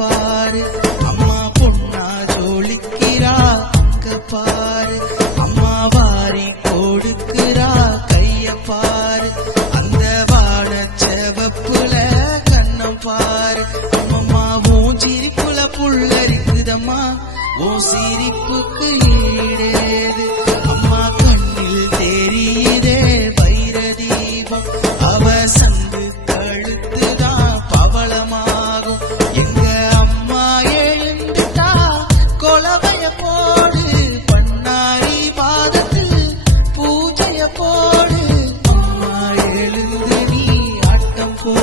பாரு அம்மா பொன்னா ஜோலிக்கிறா அங்க பாரு அம்மா வாரி கொடுக்கிறா கைய பாரு அந்த வானச்சவப்புல கண்ணம் பாரு அம்மம்மா உன் சிரிப்புல புள்ளரிக்குதம்மா உன் சிரிப்புக்கு ஈடேது அம்மா கண்ணில் தெரியுதே வைர தீபம் அவ சந்து கழுத்துதான் பவளமாகும் எங்க அம்மா எழுந்துட்டா கொலவைய போடு பண்ணாரி பாதத்தில் பூஜைய போடு அம்மா எழுந்து நீ ஆட்டம் போ